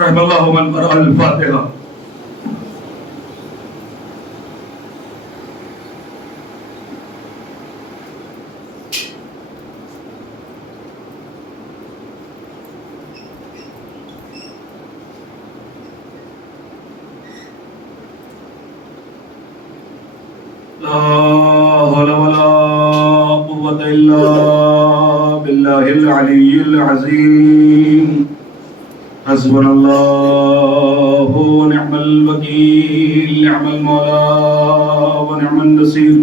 رحم اللہ من قرأ الفاتحہ. لا حول ولا قوة إلا بالله العلي العظيم. حسبنا الله ونعم الوكيل، نعم المولى ونعم النصير.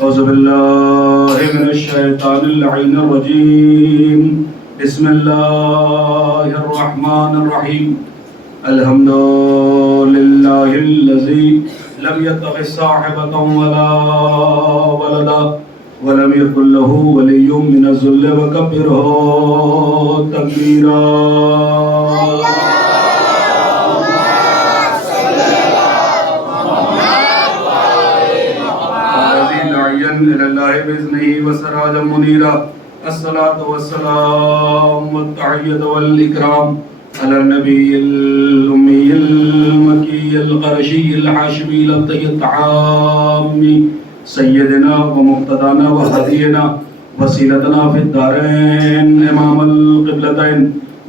أعوذ بالله من الشيطان اللعين الرجيم. بسم الله الرحمن الرحيم. الحمد لله الذي لم يتخذ صاحبة ولا ولدا ولم يكن له ولي من الذل وكبره تكبيرا. الذي داعيا إلى الله بإذنه وسراجا منيرا. الصلاة والسلام والتحية والإكرام على النبي الأمي المكي القرشي الحاشمي لطي الطعامي سيدنا ومقتدانا وهدينا وسيلتنا في الدارين إمام القبلتين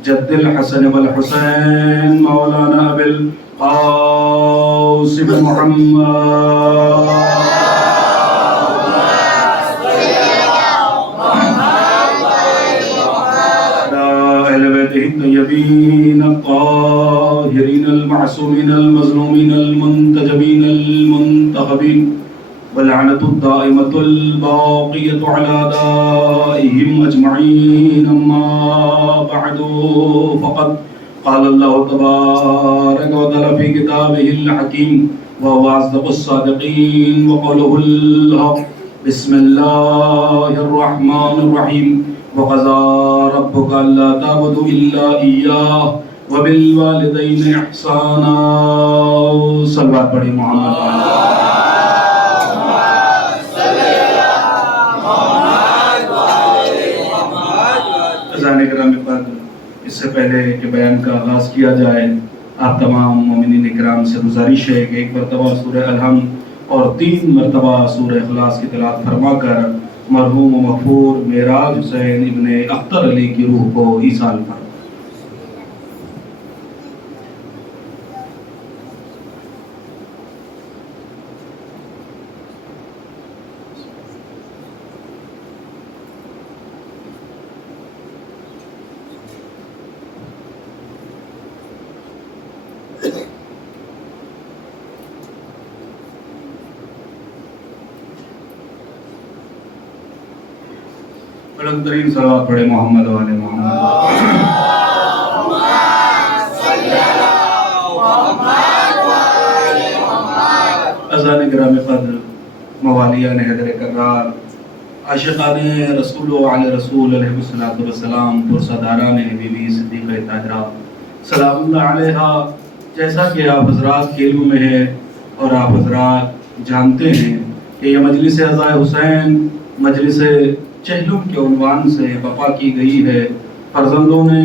جد الحسن والحسين مولانا أبي القاسم محمد الطيبين الطاهرين المعصومين المظلومين المنتجبين المنتخبين واللعنة الدائمة الباقية على أعدائهم أجمعين. أما بعد فقد قال الله تبارك وتعالى في كتابه الحكيم وهو أصدق الصادقين وقوله الحق. بسم الله الرحمن الرحيم. وقضى ربك ألا تعبدوا إلا إياه وبالوالدين إحسانا. صلوات پڑھی محمد. اذان کرام پر اس سے پہلے کہ بیان کا آغاز کیا جائے آپ تمام مومنین اکرام سے گزارش ہے کہ ایک مرتبہ سورہ الحمد اور 3 مرتبہ سورہ اخلاص کی تلاوت فرما کر مرحوم و مغفور معراج حسین ابن اختر علی کی روح کو ایصال فرما. بلند ترین صلوات پڑھے محمد و آل محمد. اذان گرامی قدر، موالیان حیدر کرار، عاشقان رسول و علی رسول علیہ السلام، پرساداران بی بی صدیقہ طاہرہ سلام اللہ علیہا. جیسا کہ آپ حضرات کے علم میں ہے اور آپ حضرات جانتے ہیں کہ یہ مجلس عزائے حسین مجلس چہلم کے عنوان سے برپا کی گئی ہے. فرزندوں نے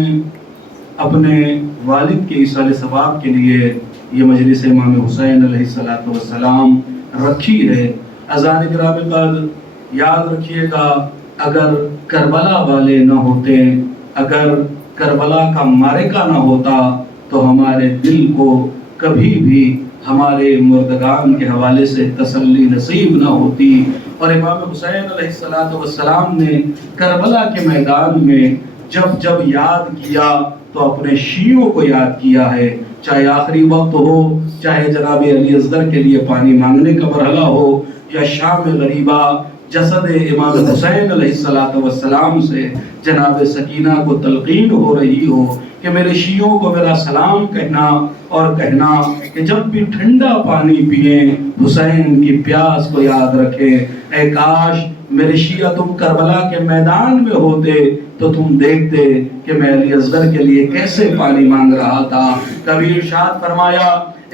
اپنے والد کے ایصال ثواب کے لیے یہ مجلس امام حسین علیہ السلام رکھی ہے. اذان گرامی قدر یاد رکھیے گا، اگر کربلا والے نہ ہوتے، اگر کربلا کا معرکہ نہ ہوتا تو ہمارے دل کو کبھی بھی ہمارے مردگان کے حوالے سے تسلی نصیب نہ ہوتی. اور امام حسین علیہ السلام نے کربلا کے میدان میں جب جب یاد کیا تو اپنے شیعوں کو یاد کیا ہے، چاہے آخری وقت ہو، چاہے جناب علی اصغر کے لیے پانی مانگنے کا مرحلہ ہو، یا شام غریبہ جسد امام حسین علیہ السلام سے جناب سکینہ کو تلقین ہو رہی ہو کہ میرے شیعوں کو میرا سلام کہنا اور کہنا کہ جب بھی ٹھنڈا پانی پئیں حسین کی پیاس کو یاد رکھیں. اے کاش میرے شیعہ تم کربلا کے میدان میں ہوتے تو تم دیکھتے کہ میں علی اصغر کے لیے کیسے پانی مانگ رہا تھا. کبھی ارشاد فرمایا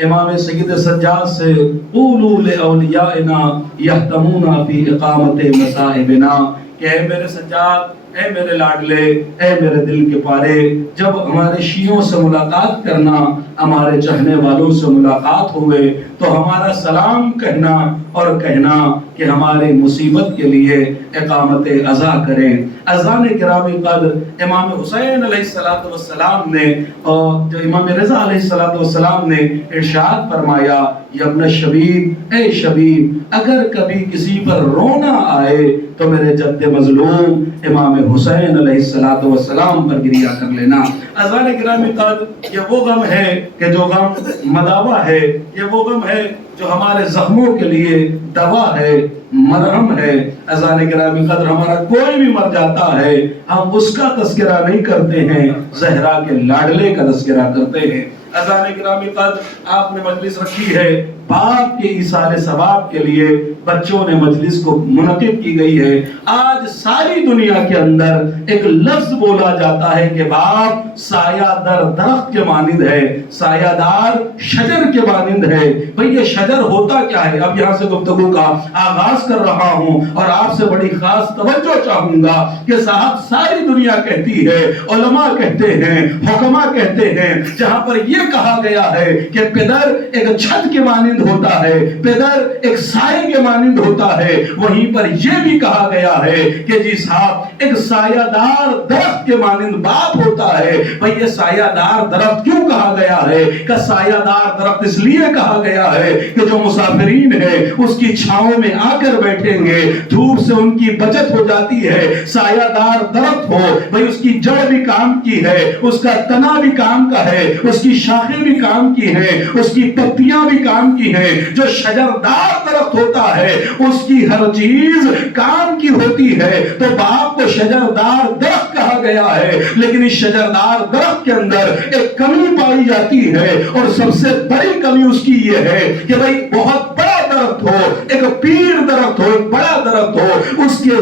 امام سید سجاد سے، قولوا لأولیائنا یحتمون فی اقامت مصائبنا، کہ اے میرے سجاد اے میرے لاڈلے، اے میرے دل کے پارے، جب ہمارے شیعوں سے ملاقات کرنا، ہمارے چاہنے والوں سے ملاقات ہوئے تو ہمارا سلام کہنا اور کہنا کہ ہماری مصیبت کے لیے اقامت عزا کریں۔ اذان گرامی قدر امام حسین علیہ السلام نے اور جو امام رضا علیہ السلام نے ارشاد فرمایا، یا ابن شبیب، اے شبیب، اگر کبھی کسی پر رونا آئے تو میرے جد مظلوم امام حسین علیہ السلام پر گریہ کر لینا۔ اذان گرامی قدر یہ وہ غم ہے کہ جو غم مداوا ہے، یہ وہ غم ہے جو ہمارے زخموں کے لیے دوا ہے، مرہم ہے۔ اذان گرامی قدر ہمارا کوئی بھی مر جاتا ہے، ہم اس کا تذکرہ نہیں کرتے ہیں، زہرا کے لاڈلے کا تذکرہ کرتے ہیں۔ اذان گرامی قدر آپ نے مجلس رکھی ہے باپ کے ایصال ثواب کے لیے، بچوں نے مجلس کو منعقد کی گئی ہے۔ آج ساری دنیا کے اندر ایک لفظ بولا جاتا ہے کہ باپ سایہ در درخت کے مانند ہے، سایہ دار شجر کے مانند ہے۔ بھئی یہ شجر ہوتا کیا ہے؟ اب یہاں سے گفتگو کا آغاز کر رہا ہوں اور آپ سے بڑی خاص توجہ چاہوں گا کہ صاحب ساری دنیا کہتی ہے، علماء کہتے ہیں، حکماء کہتے ہیں، جہاں پر یہ کہا گیا ہے کہ پدر ایک چھت کے مانند ہوتا ہے، پدر ایک سائے کے مانند ہوتا ہے، وہیں پر یہ بھی کہا گیا ہے کہ جی صاحب ایک سایہ دار درخت کے مانند باپ ہوتا ہے۔ بھئی یہ سایہ دار درخت کیوں کہا گیا ہے؟ کہ سایہ دار درخت اس لیے کہا گیا ہے کہ جو مسافرین ہے اس کی چھاؤں میں آ کر بیٹھیں گے، دھوپ سے ان کی بچت ہو جاتی ہے۔ سایہ دار درخت ہو، بھئی اس کی جڑ بھی کام کی ہے، اس کا تنا بھی کام کا ہے، اس کی شاخیں بھی کام کی ہیں، اس کی پتیاں بھی کام کی ہیں۔ جو شجردار درخت ہوتا ہے اس کی ہر چیز کام کی ہوتی ہے، تو باپ کو شجردار درخت کہا گیا ہے۔ لیکن اس شجردار درخت کے اندر ایک کمی پائی جاتی ہے، اور سب سے بڑی کمی اس کی یہ ہے کہ بھئی بہت بڑا درخت ہو، ایک پیر درخت ہو، ایک بڑا درخت ہو، اس کے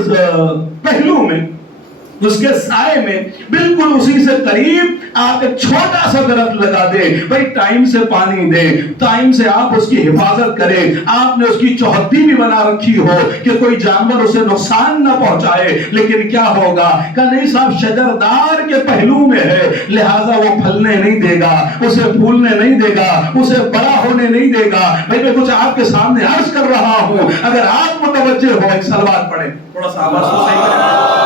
پہلو میں، اس کے سائے میں بالکل اسی سے قریب آپ ایک چھوٹا سا درخت لگا دیں۔ بھئی ٹائم سے پانی دیں، ٹائم سے آپ اس کی حفاظت کریں، آپ نے اس کی چوہدی بھی بنا رکھی ہو کہ کوئی جانور اسے نقصان نہ پہنچائے، لیکن کیا ہوگا کہ نہیں صاحب شجردار کے پہلو میں ہے، لہٰذا وہ پھلنے نہیں دے گا، اسے پھولنے نہیں دے گا، اسے بڑا ہونے نہیں دے گا۔ بھئی میں کچھ آپ کے سامنے عرض کر رہا ہوں، اگر آپ متوجہ ہو ایک صلوات پڑھیں، تھوڑا سا آواز کو صحیح کریں۔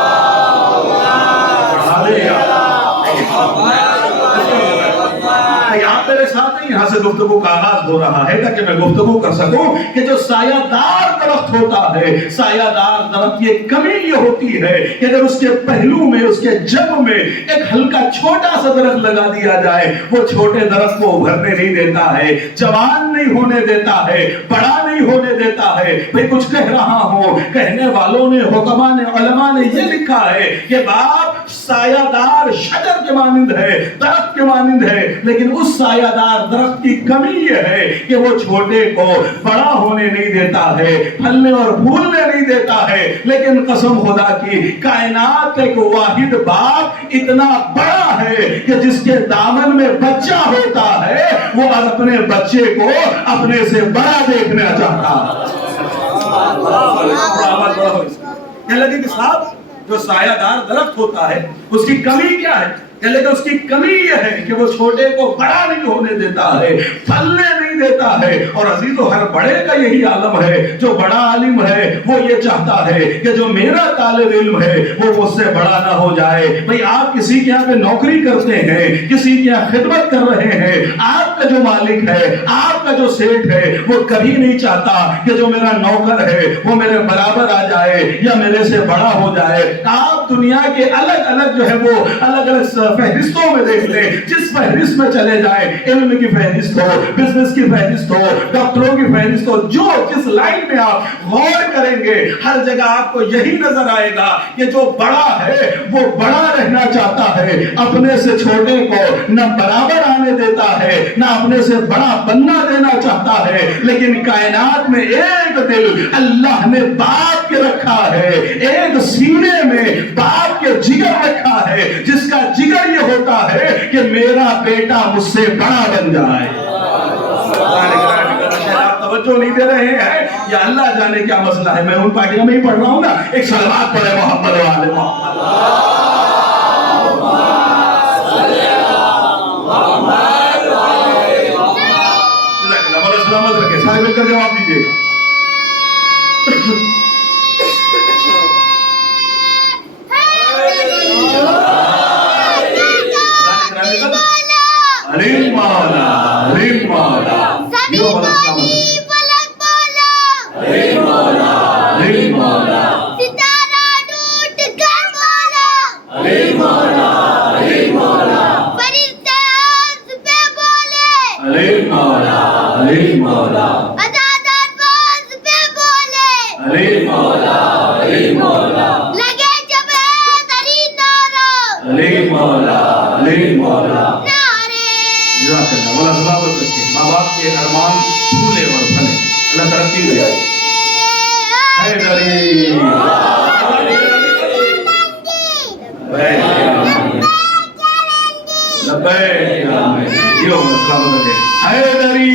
آپ میرے ساتھ نہیں، یہاں سے گفتگو کا آغاز ہو رہا ہے تاکہ میں گفتگو کر سکوں کہ جو سایہ دار درخت ہوتا ہے، سایہ دار درخت یہ کمی یہ ہوتی ہے کہ اگر اس کے پہلو میں، اس کے جب میں ایک ہلکا چھوٹا سا درخت لگا دیا جائے، وہ چھوٹے درخت کو ابھرنے نہیں دیتا ہے، جوان نہیں ہونے دیتا ہے، بڑا نہیں ہونے دیتا ہے۔ میں کچھ کہہ رہا ہوں، کہنے والوں نے، حکماء نے، علماء نے یہ لکھا ہے کہ باپ سایہ دار شجر کے مانند ہے، درخت کے مانند ہے، لیکن اس سایہ دار درخت کی کمی یہ ہے کہ وہ چھوٹے کو بڑا ہونے نہیں دیتا ہے، پھلنے اور پھولنے نہیں دیتا ہے۔ لیکن قسم خدا کی، کائنات ایک واحد باپ اتنا بڑا ہے کہ جس کے دامن میں بچہ ہوتا ہے وہ اپنے بچے کو اپنے سے بڑا دیکھنا چاہتا ہے۔ کہنے لگے کہ صاحب جو سایہ دار درخت ہوتا ہے اس کی کمی کیا ہے؟ لیکن اس کی کمی یہ ہے کہ وہ چھوٹے کو بڑا نہیں ہونے دیتا ہے، پھلنے نہیں دیتا ہے۔ اور عزیزو ہر بڑے کا یہی عالم ہے، جو بڑا عالم ہے وہ یہ چاہتا ہے کہ جو میرا طالب علم ہے وہ مجھ سے بڑا نہ ہو جائے۔ بھئی آپ کسی کے یہاں پہ نوکری کرتے ہیں، کسی کے یہاں خدمت کر رہے ہیں، آپ کا جو مالک ہے، آپ کا جو سیٹ ہے، وہ کبھی نہیں چاہتا کہ جو میرا نوکر ہے وہ میرے برابر آ جائے یا میرے سے بڑا ہو جائے۔ آپ دنیا کے الگ الگ جو ہے وہ الگ الگ فہرستوں میں دیکھ لیں، جس فہرست میں چلے جائیں، علم کی فہرست ہو، بزنس کی فہرست ہو، ڈاکٹروں کی فہرست ہو، جو جس لائن میں آپ غور کریں گے ہر جگہ آپ کو یہی نظر آئے گا کہ جو بڑا ہے وہ بڑا رہنا چاہتا ہے، اپنے سے چھوٹے کو نہ برابر آنے دیتا ہے نہ اپنے سے بڑا بننا دینا چاہتا ہے۔ لیکن کائنات میں ایک دل اللہ نے باپ کے رکھا ہے، ایک سینے میں باپ کے جگر رکھا ہے، جس کا جگر یہ ہوتا ہے کہ میرا بیٹا مجھ سے بڑا بن جائے۔ توجہ نہیں دے رہے ہیں یا اللہ جانے کیا مسئلہ ہے. میں ان پارٹیوں میں ہی پڑھ رہا ہوں نا. ایک صلوات پڑھے محمد و آل محمد. سلامت رکھے. سارے مل کر جواب دیجیے گا. علی مولا علی مولا یہ والا سلامت رکھے. علی مولا علی مولا ستارہ ٹوٹ کر بولا. علی مولا علی مولا فرشتے آس پہ بولے. علی مولا علی مولا عذاب آس پہ بولے. علی مولا علی مولا لگے جب علی نعرہ. علی مولا علی مولا. نعرے جزاک اللہ. والا سلامت رکھے. ماں باپ کے ارمان پھولے اور پھلے. اللہ ترقی دے. حیدری لبیک یا حیدری. یہ والا سلامت رکھے. حیدری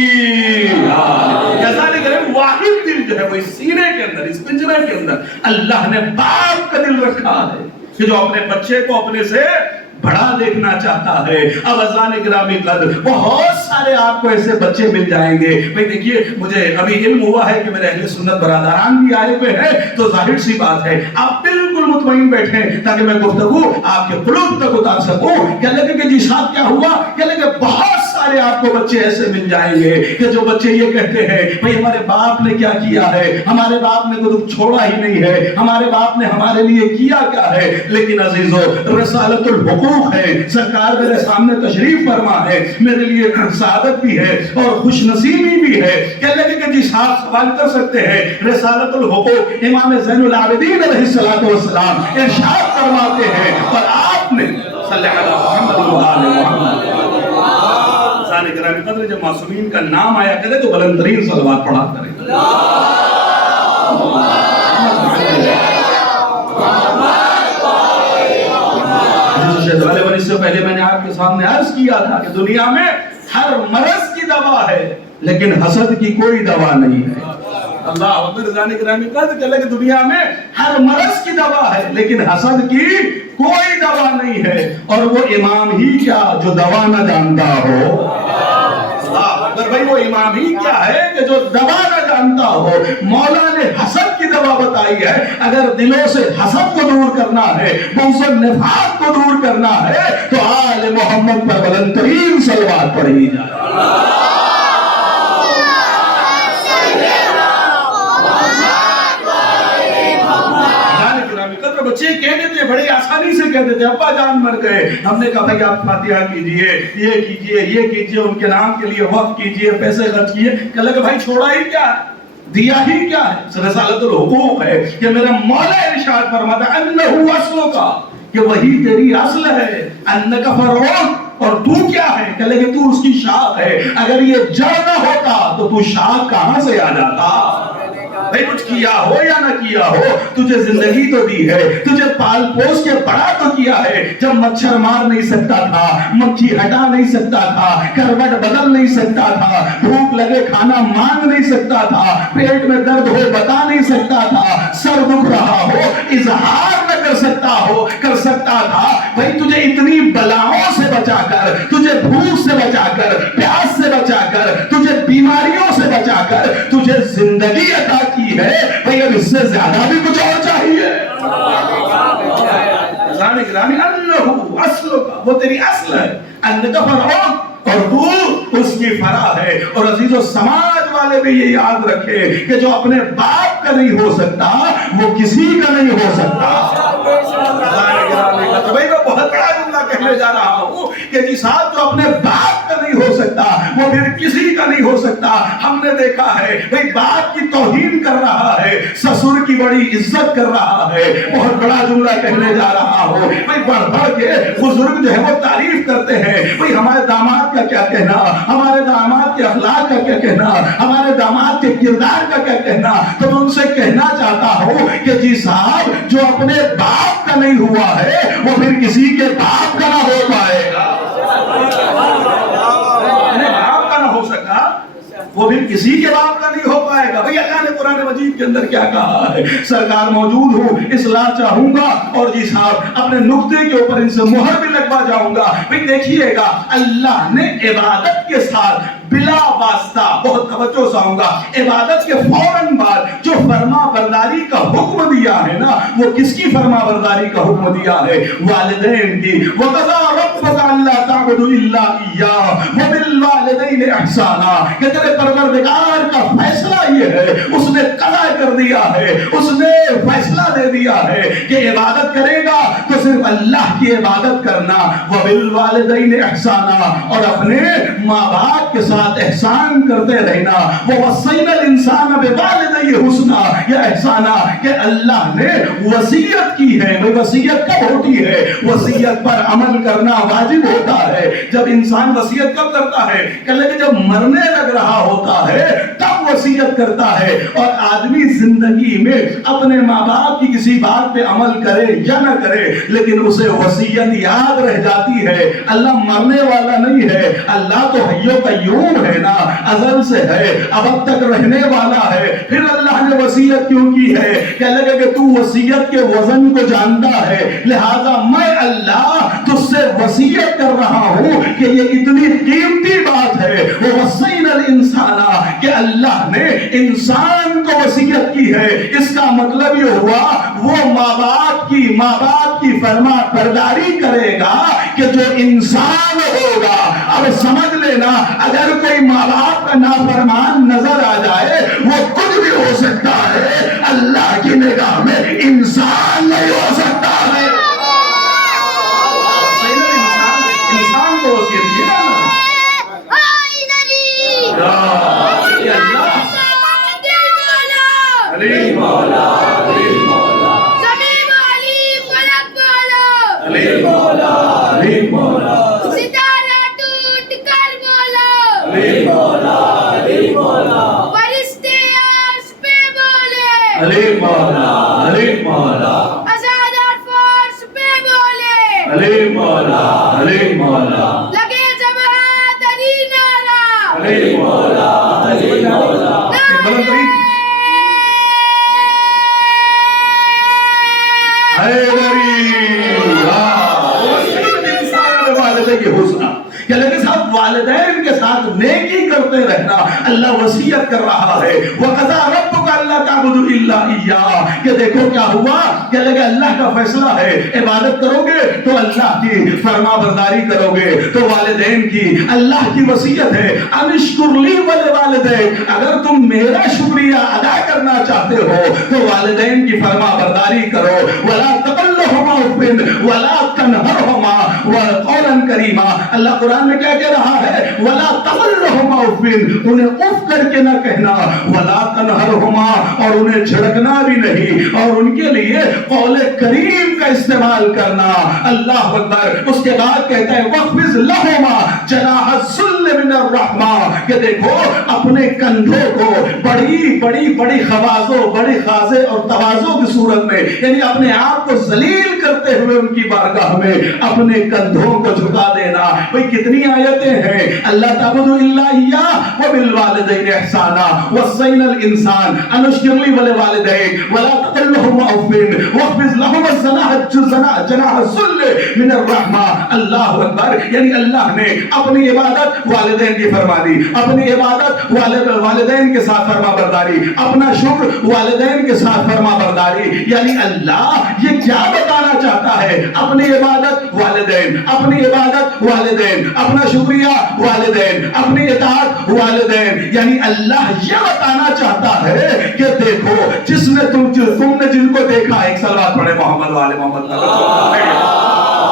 کذالک کرے. واحد دل جو ہے وہ اس سینے کے اندر اس پنجرے کے اندر اللہ نے باپ کا دل رکھا ہے کہ جو اپنے بچے کو اپنے سے بڑا دیکھنا چاہتا ہے. اب اذان گرامی قدر بہت سارے آپ کو ایسے بچے مل جائیں گے. بھئی دیکھیے مجھے ابھی علم ہوا ہے کہ میرے اہل سنت برادران بھی آئے ہوئے ہیں تو ظاہر سی بات ہے آپ بالکل مطمئن بیٹھیں تاکہ میں گفتگو آپ کے قلوب تک اتار سکوں. کہنے لگے کہ جی صاحب کیا ہوا؟ کہنے لگے بہت سارے آپ کو بچے ایسے مل جائیں گے کہ جو بچے یہ کہتے ہیں بھئی ہمارے باپ نے کیا کیا ہے, ہمارے باپ نے تو چھوڑا ہی نہیں ہے, ہمارے باپ نے ہمارے لیے کیا کیا ہے. لیکن عزیزو رسالت الحقوق ہے. سرکار میرے سامنے تشریف فرما ہے, میرے لیے سعادت بھی ہے اور خوش نصیبی بھی ہے. کہنے لگے کہ جی صاحب سوال کر سکتے ہیں. رسالت الحقوق امام زین العابدین علیہ السلام ارشاد فرماتے ہیں اور آپ نے صلی اللہ محمد و آل محمد. ذالک گرامی قدر جب معصومین کا نام آیا کرے تو بلند ترین صلوات پڑھا کریں. اس سے پہلے میں نے آپ کے سامنے عرض کیا تھا کہ دنیا میں ہر مرض کی دوا ہے لیکن حسد کی کوئی دوا نہیں ہے. اللہ اکبر. ذالک گرامی قدر کہ لگے دنیا میں ہر مرض کی دوا ہے لیکن حسد کی کوئی دوا نہیں ہے. اور وہ امام ہی کیا جو دوا نہ جانتا ہو. اگر بھائی وہ امام ہی کیا ہے کہ جو دوا نہ جانتا ہو. مولا نے حسد کی دوا بتائی ہے. اگر دلوں سے حسد کو دور کرنا ہے, بغض و نفاق کو دور کرنا ہے تو آل محمد پر بلند ترین صلوات پڑھی جائے. بچے کہہ دیتے بڑی آسانی سے کہہ دیتے ابا جان مر گئے. ہم نے کہا بھائی آپ فاتحہ کیجئے, یہ کیجئے, یہ کیجئے, ان کے نام کے لیے وقف کیجئے, پیسے خرچ کیے. کہ لگا بھائی چھوڑا ہی کیا ہے, دیا ہی کیا ہے. رسالت الحقوق ہے کہ میرا مولا ارشاد فرماتا انہو اصلو کا کہ وہی تیری اصل ہے. انکا فرعون اور تو کیا ہے؟ کہ لگے تو اس کی شاخ ہے. اگر یہ جڑ نہ ہوتا تو تو شاخ کہاں سے آ جاتا. بھئی کچھ کیا ہو یا نہ کیا ہو تجھے زندگی تو دی ہے, تجھے پال پوس کے بڑا تو کیا ہے. جب مچھر مار نہیں سکتا تھا, مکھی ہٹا نہیں سکتا تھا, کروٹ بدل نہیں سکتا تھا, بھوک لگے کھانا مانگ نہیں سکتا تھا, پیٹ میں درد ہو بتا نہیں سکتا تھا, سر دکھ رہا ہو اظہار نہ کر سکتا تھا. بھئی تجھے اتنی بلاؤں سے بچا کر, تجھے بھوک سے بچا کر, پیاس سے بچا کر, تجھے بیماریوں سے بچا کر تجھے زندگی عطا کی ہے. بھئی اب اس سے زیادہ بھی کچھ اور چاہیے. ذالک گرامی انہو اصل کا وہ تیری اصل ہے. انکا فرعون اور تو اس کی فرع ہے. اور عزیزو سماج والے بھی یہ یاد رکھے کہ جو اپنے باپ کا نہیں ہو سکتا وہ کسی کا نہیں ہو سکتا. بھائی میں بہت بڑا جملہ کہنے جا رہا ہوں کہ جی صاحب جو اپنے باپ کا نہیں ہو سکتا وہ پھر کسی کا نہیں ہو سکتا. ہم نے دیکھا ہے بھئی باپ کی توہین کر رہا ہے, سسر کی بڑی عزت کر رہا ہے. بہت بڑا جملہ کہنے جا رہا ہوں. بھئی بڑھ بڑھ کے بزرگ جو ہے وہ تعریف کرتے ہیں. بھئی ہمارے داماد کا کیا کہنا, ہمارے داماد کے اخلاق کا کیا کہنا, ہمارے داماد کے کردار کا کیا کہنا. تو میں ان سے کہنا چاہتا ہوں کہ جی صاحب جو اپنے باپ کا نہیں ہوا ہے وہ پھر کسی کے باپ کا نہ ہو پائے گا. باپ کا نہ ہو سکا وہ بھی کسی کے باپ کا نہیں ہو پائے گا. بھئی اللہ نے قرآن مجید کے اندر کیا کہا ہے؟ سرکار موجود ہوں، اصلاح چاہوں گا اور جی صاحب اپنے نقطے کے اوپر ان سے مہر بھی لگوا جاؤں گا. بھئی دیکھیے گا اللہ نے عبادت کے ساتھ بلا واسطہ، بہت توجہ سے آؤں گا، عبادت کے فوراً بعد جو فرما برداری کا حکم دیا ہے نا، وہ کس کی فرما برداری کا حکم دیا ہے؟ والدین کی. وَقَضَىٰ رَبُّكَ أَلَّا تَعْبُدُوا إِلَّا إِيَّاهُ وَبِالْوَالِدَيْنِ إِحْسَانًا. کہ تیرے پروردگار کا فیصلہ یہ ہے، اس نے قضا کر دیا ہے، اس نے فیصلہ دے دیا ہے کہ عبادت کرے گا تو صرف اللہ کی عبادت کرنا. وَبِالْوَالِدَيْنِ إِحْسَانًا. اور اپنے ماں باپ کے ساتھ احسان کرتے رہنا. وَوَصَّيْنَا الْإِنسَانَ بِوَالِدَيْهِ حُسْنًا. یہ احسانہ کہ اللہ نے وصیت کی ہے. وہ وصیت کب ہوتی ہے؟ وصیت پر عمل کرنا واجب ہوتا ہے. جب انسان وصیت کب کرتا ہے؟ کہ جب مرنے لگ رہا ہوتا ہے تب وصیت کرتا ہے. اور آدمی زندگی میں اپنے ماں باپ کی کسی بات پہ عمل کرے یا نہ کرے لیکن اسے وصیت یاد رہ جاتی ہے. اللہ مرنے والا نہیں ہے، اللہ تو حی و قیوم ہے نا، ازل سے ہے، اب تک رہنے والا ہے. پھر اللہ نے وصیت کیوں کی ہے؟ کہ لگے کہ تو وصیت کے وزن کو جانتا ہے، لہذا میں اللہ تجھ سے وصیت کر رہا ہوں کہ یہ اتنی قیمتی بات ہے. وَوَصَّيْنَا الْإِنسَانَ کہ اللہ نے انسان کو وصیت کی ہے. اس کا مطلب یہ ہوا وہ ماں باپ کی فرما برداری کرے گا کہ جو انسان ہوگا. اب سمجھ لینا اگر کوئی ماں باپ کا نافرمان نظر آ جائے وہ کچھ بھی ہو سکتا ہے، اللہ کی نگاہ میں انسان نہیں ہو سکتا ہے. انسان کو وصیت کیا علی مولا علی مولا زمین علی فلک مولا علی مولا علی مولا ستارہ ٹوٹ کر مولا علی مولا علی مولا فرشتے عرش پہ بولے علی مولا علی مولا ازادار فرش پہ بولے علی مولا علی مولا لگے جماعت علی نعرہ علی مولا علی مولا. کہ لیکن صاحب والدین کے ساتھ نیکی کرتے رہنا اللہ وصیت کر رہا ہے. وَقَضَىٰ رَبُّكَ أَلَّا تَعْبُدُوا إِلَّا إِيَّاهُ. کہ دیکھو کیا ہوا کہ لگے اللہ کا فیصلہ ہے، عبادت کرو گے تو اللہ کی فرما برداری کرو گے تو والدین کی. اللہ کی وصیت ہے أَنِ اشْكُرْ لِي وَلِوَالِدَيْكَ. اگر تم میرا شکریہ ادا کرنا چاہتے ہو تو والدین کی فرما برداری کرو. وَلَا تَقُل لَّهُمَا أُفٍّ وَلَا تَنْهَرْهُمَا وَقَوْلًا كَرِيمًا. اللہ قرآن میں کیا کہہ رہا ہے؟ وَلَا تَقُل لَّهُمَا أُفٍّ. انہیں اف کر کے نہ کہنا. وَلَا تَنْهَرْهُمَا. اور انہیں جھڑکنا بھی نہیں اور ان کے لیے قول کریم کا استعمال کرنا. اللہ اکبر. اس کے بعد کہتا ہے وَخْفِضْ لَهُمَا جَنَاحَ الذُّلِّ مِنَ الرَّحْمَةِ. کہ دیکھو اپنے کندھوں کو بڑی خواصوں، بڑی خاضے اور تواضع کی صورت میں، یعنی اپنے آپ کو ذلیل کرتے ہوئے ان کی بارگاہ میں اپنے کندھوں کو جھکا دینا. بھئی کتنی آیتیں ہیں. اللہ تعبدوا الا اياه وبالوالدين احسانا وصينا الانسان ان اشكر لي ولوالديك ولا تقل لهما اف واخفض لهما جناح الذل من الرحمة. اللہ اکبر. یعنی اللہ نے اپنی عبادت والدین کی فرما دی، اپنی عبادت والدین کے ساتھ فرما برداری، اپنا شکر والدین کے ساتھ فرما برداری. یعنی اللہ یہ کیا بتانا چاہتا ہے؟ اپنی عبادت والدین، اپنی عبادت والدین، اپنا شکریہ والدین، اپنی اطاعت والدین. یعنی اللہ یہ بتانا چاہتا ہے کہ دیکھو جس نے تم نے جن کو دیکھا. ایک صلوات پڑھے محمد والے محمد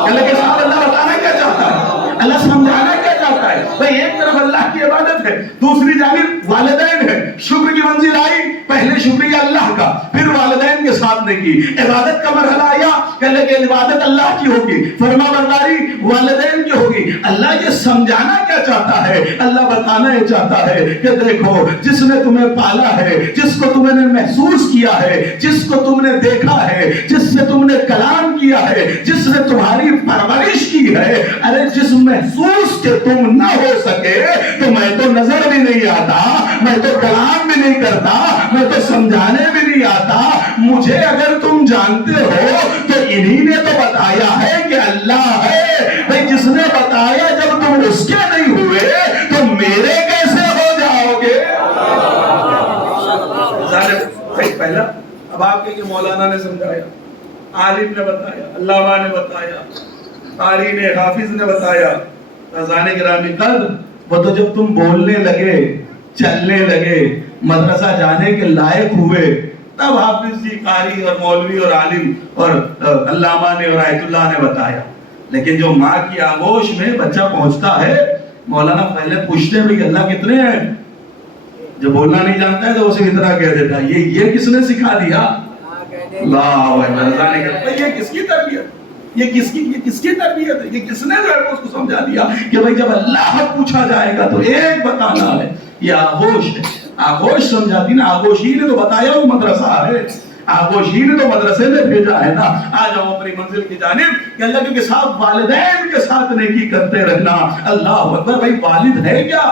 لیکن اللہ بتانا کیا چاہتا ہے؟ اللہ سمجھانا کیا چاہتا ہے؟ بھئی ایک طرف اللہ کی عبادت ہے، دوسری جانب والدین ہے. شکر کی منزل آئی، پہلے شکریہ اللہ کا، پھر والدین کے ساتھ نے کی. عبادت کا مرحلہ آیا کہ عبادت اللہ کی ہوگی، فرما برداری والدین کی ہوگی. اللہ یہ سمجھانا کیا چاہتا ہے؟ اللہ بتانا یہ چاہتا ہے کہ دیکھو جس نے تمہیں پالا ہے، جس کو تم نے محسوس کیا ہے، جس کو تم نے دیکھا ہے، جس سے تم نے کلام کیا ہے، جس نے تمہاری پرورش کی ہے، ارے جس محسوس کے تم نہ ہو سکے تو میں تو نظر بھی نہیں آتا، میں تو کلام بھی نہیں کرتا, میں تو سمجھانے بھی نہیں آتا. مجھے اگر تم جانتے ہو تو انہی نے تو بتایا ہے کہ اللہ ہے. بھئی جس نے بتایا جب تم اس کے نہیں ہوئے تو میرے کیسے ہو جاؤ گے؟ پہلا اب آپ کے مولانا نے سمجھایا, عالم نے بتایا, علامہ نے بتایا, قاری نے, حافظ نے بتایا. رضان گرامی قدر, وہ تو جب تم بولنے لگے, چلنے لگے, مدرسہ جانے کے لائق ہوئے, تب حافظ جی, قاری اور مولوی اور عالم اور علامہ نے اور آیت اللہ نے بتایا. لیکن جو ماں کی آغوش میں بچہ پہنچتا ہے, مولانا پہلے پوچھتے ہیں اللہ کتنے ہیں. جو بولنا نہیں جانتا ہے تو اسے اتنا کہہ دیتا ہے یہ کس نے سکھا دیا؟ اللہ اکبر. یہ کس کی تربیت, یہ کس کی تربیت ہے؟ یہ کس نے جو ہے اس کو سمجھا دیا کہ بھئی جب اللہ پوچھا جائے گا تو ایک بتانا ہے. یہ آغوش ہے, آغوش سمجھاتی نا. آغوش ہی نے تو بتایا وہ مدرسہ ہے, آغوش ہی نے تو مدرسے میں بھیجا ہے نا. آ جاؤ اپنی منزل کی جانب کہ اللہ کے ساتھ والدین کے ساتھ نیکی کرتے رہنا. اللہ اکبر. بھائی والد ہے کیا؟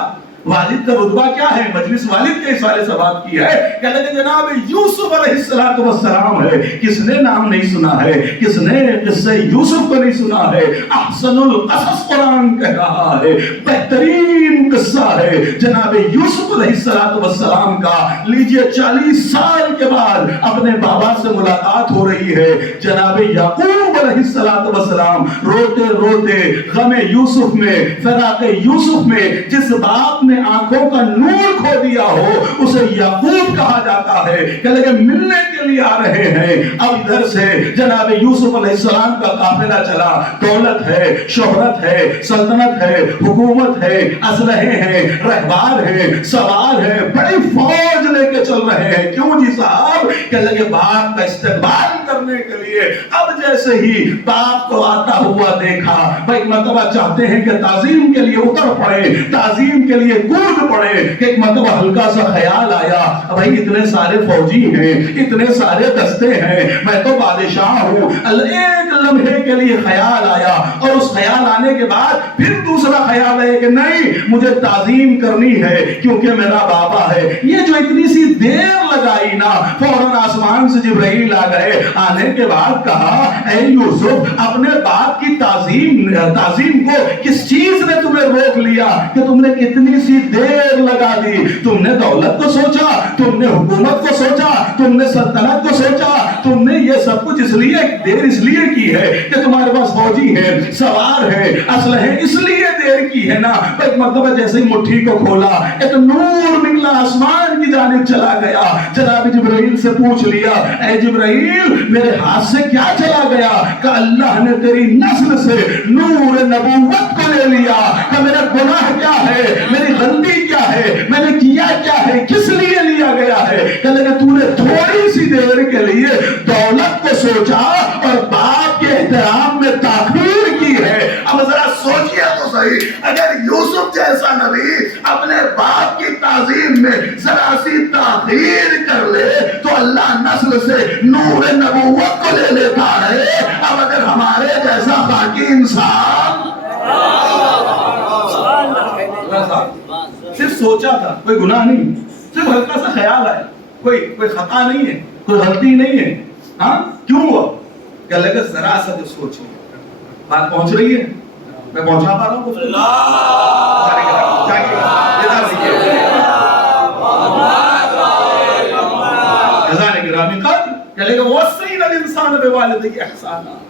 والد کا رتبہ کیا ہے؟ مجلس والد کے سارے ثواب کی ہے کہ اللہ کے جناب یوسف علیہ السلام ہے. کس نے نام نہیں سنا ہے؟ کس نے قصہ یوسف کو نہیں سنا ہے؟ احسن القصص قرآن کہہ رہا ہے, بہترین قصہ ہے جناب یوسف علیہ السلام کا. لیجئے 40 سال کے بعد اپنے بابا سے ملاقات ہو رہی ہے. جناب یعقوب علیہ السلام روتے روتے غم یوسف میں, فراق یوسف میں, جس باپ نے آنکھوں کا نور کھو دیا ہو اسے یعقوب کہا جاتا ہے کہ لیکن ملنے کے لیے آ رہے ہیں. اب ادھر سے جناب یوسف علیہ السلام کا قافلہ چلا. دولت ہے, شہرت ہے, سلطنت ہے, حکومت ہے, اسلحے ہیں, رہبار ہیں, سوار ہیں, بڑی فوج لے کے چل رہے ہیں. کیوں جی صاحب؟ کہ لگے باپ کا استقبال کرنے کے لیے. اب جیسے ہی باپ کو آتا ہوا دیکھا, بھائی مرتبہ چاہتے ہیں کہ تعظیم کے لیے اتر پڑے, تعظیم کے لیے کود پڑے. ایک مرتبہ ہلکا سا خیال آیا, بھائی اتنے سارے فوجی ہیں, اتنے سارے دستے ہیں, میں تو بادشاہ ہوں. ایک لمحے کے لیے خیال آیا, اور اس خیال آنے کے بعد پھر دوسرا خیال ہے کہ نہیں, مجھے تعظیم کرنی ہے کیونکہ میرا بابا ہے. یہ جو اتنی سی دیر لگائی نا, فوراً آسمان سے جبرائیل آ گئے. آنے کے بعد کہا, اے یوسف, اپنے باپ کی تعظیم کو کس چیز نے تمہیں روک لیا کہ تم نے کتنی سی دیر لگا دی؟ تم نے دولت کو سوچا, تم نے حکومت کو سوچا, تم نے سلطنت کو سوچا, تم نے یہ سب کچھ اس لیے دیر اس لیے کی ہے کہ تمہارے پاس فوجی ہے, سوار ہے, اسلحے, اس لیے دیر کی ہے نا. ایک مرتبہ جیسے ہی مٹھی کو کھولا, ایک نور نکلا, آسمان کی جانب چلا گیا. جناب جبرائیل سے پوچھ لیا, اے جبرائیل, میرے ہاتھ سے کیا چلا گیا؟ کہ اللہ نے تیری نسل سے نور نبوت کو لے لیا. کہ میرا گناہ کیا ہے, میری غلطی کیا ہے, میں نے کیا کیا ہے, کس لیے لیا گیا ہے؟ کہ لیکن تو نے تھوڑی سی دیر کے لیے دولت کو سوچا اور باپ کے احترام میں تاخیر کی ہے. اب ذرا سوچئے تو صحیح, اگر یوسف جیسا نبی اپنے باپ کی تعظیم میں ذرا سی تاخیر کر لے تو اللہ نسل سے نور نبوت کو لے لیتا ہے. اب اگر ہمارے جیسا باقی انسان صرف سوچا تھا, کوئی گناہ نہیں, صرف ہلکا سا خیال آیا, کوئی خطا نہیں ہے, کوئی غلطی نہیں ہے. ہاں کیوں ہوا؟ کہ اللہ کا ذرا سا جو سوچو. بات پہنچ رہی ہے؟ میں پہنچا پا رہا ہوں؟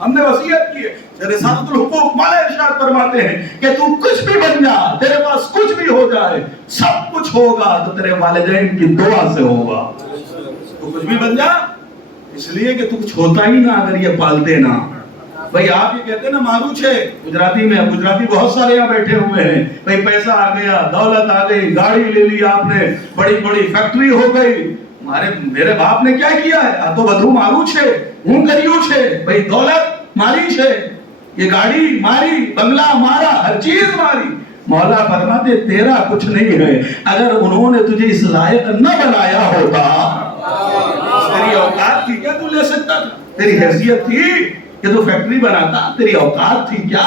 ہم نے وصیت کی ہے, رسالۃ الحقوق مالا ارشاد فرماتے ہیں کہ تو کچھ بھی بن جا, تیرے پاس کچھ بھی ہو جائے, سب کچھ ہوگا تو تیرے والدین کی دعا سے ہوگا. تو کچھ بھی بن جا, اس لیے کہ تو کچھ ہوتا ہی نہ اگر یہ پالتے نہ. بھئی آپ یہ کہتے ہیں نا ماروچ ہے گجراتی میں, گجراتی بہت سارے یہاں بیٹھے ہوئے ہیں. بھئی پیسہ آ گیا, دولت آ گئی, گاڑی لے لی آپ نے, بڑی بڑی فیکٹری ہو گئی. میرے باپ نے کیا کیا ہے؟ آ تو بدھو ماروچ ہے, ہوں کریوچ ہے. بھئی دولت ماریچ ہے, یہ گاڑی ماری, بنگلہ مارا, ہر چیز ماری. مولا فرماتے تیرا کچھ نہیں ہے. اگر انہوں نے تجھے اس لائق نہ بنایا ہوتا, تیری اوقات تھی کیا تو لے سکتا تھا؟ تیری حیثیت تھی کہ تو فیکٹری بناتا؟ تیری اوقات تھی کیا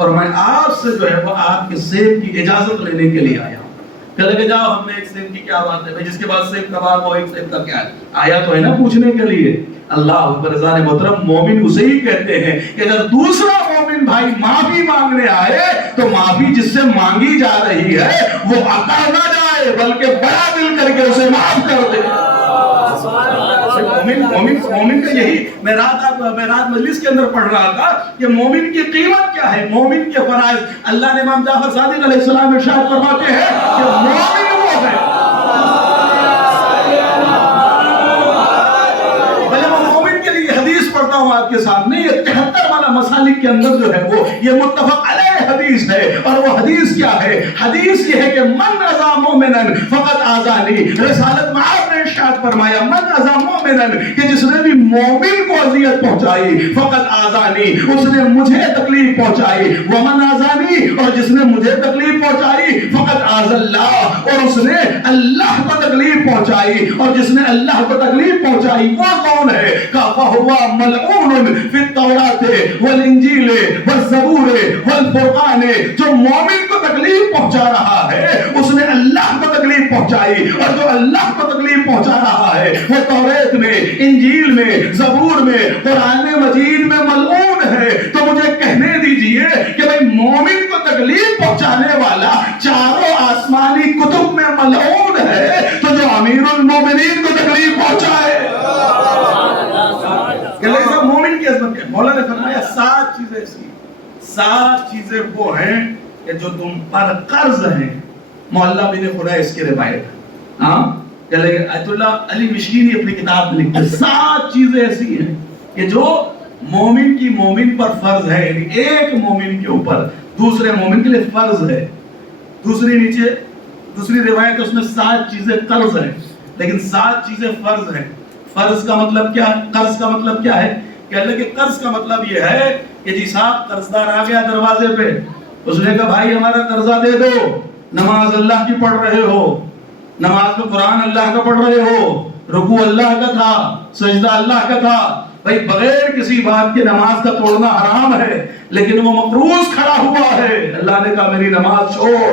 اور میں آپ سے جو ہے وہ آپ کے سیب کی اجازت لینے کے لیے آیا ہوں. کہ لگے جاؤ ہم نے ایک سیب کی کیا بات ہے بھائی، جس کے بعد سیب کباب ہو ایک سیب کا کیا ہے؟ آیا تو ہے نا پوچھنے کے لیے. اللہ اکبر. عزیزان محترم، مومن اسے ہی کہتے ہیں کہ اگر دوسرا مومن بھائی معافی مانگنے آئے تو معافی جس سے مانگی جا رہی ہے وہ عطا نہ جائے بلکہ بڑا دل کر کے اسے معاف کر دے. مومن کا یہی میں رات مجلس کے اندر پڑھ رہا تھا کہ مومن کی قیمت کیا ہے، مومن کے فرائض. اللہ نے امام جعفر صادق علیہ السلام ارشاد فرماتے ہیں کہ مومن وہ ہے. پڑھتا ہوں آپ کے سامنے. یہ 73 والا مسالک کے اندر جو ہے وہ یہ متفق علیہ حدیث ہے. اور وہ حدیث کیا ہے؟ حدیث یہ ہے کہ من رضا مومنا فقط آزانی. رسالت میں آپ نے ارشاد فرمایا من رضا مومنا کہ جس نے بھی مومن کو اذیت پہنچائی فقط آزانی، اس نے مجھے تکلیف پہنچائی. ومن آزانی، اور جس نے مجھے تکلیف پہنچائی فقط آز اللہ، اور اس نے اللہ کو تکلیف پہنچائی. اور جس نے اللہ کو تکلیف پہنچائی وہ کون ہے؟ فہو ملعون فی التوراۃ والانجیل والزبور والفرقان. جو مومن کو تکلیف پہنچا رہا ہے اس نے اللہ کو تکلیف پہنچائی، اور جو اللہ کو تکلیف پہنچا رہا ہے وہ توریت میں، انجیل میں، زبور میں، قرآن مجید میں ملعون ہے. تو مجھے کہنے دیجئے کہ بھئی مومن کو تکلیف پہنچانے والا چاروں آسمانی کتب میں ملعون ہے، تو جو امیر المومنین کو تکلیف پہنچائے. مومن کی عظمت ہے. مولا نے فرمایا 7 چیزیں ایسی، 7 چیزیں وہ ہیں کہ جو تم پر قرض ہیں. معلی بن خنیس کی روایت ہے. ہاں آیت اللہ علی مشکینی اپنی کتاب میں لکھتے ہیں 7 چیزیں ایسی ہیں کہ جو مومن کی مومن پر فرض ہے. یعنی ایک مومن کے اوپر دوسرے مومن کے لیے فرض ہے. دوسری روایت ہے اس میں 7 چیزیں قرض ہیں لیکن 7 چیزیں فرض ہیں. فرض کا مطلب کیا ہے؟ قرض کا مطلب کیا ہے؟ کہ اللہ کے قرض کا مطلب یہ ہے کہ جی صاحب قرضدار آ گیا دروازے پہ، اس نے کہا بھائی ہمارا قرضہ دے دو. نماز اللہ کی پڑھ رہے ہو، نماز میں قرآن اللہ کا پڑھ رہے ہو، رکوع اللہ کا تھا، سجدہ اللہ کا تھا. بھائی بغیر کسی بات کے نماز کا توڑنا حرام ہے، لیکن وہ مقروض کھڑا ہوا ہے. اللہ نے کہا میری نماز چھوڑ.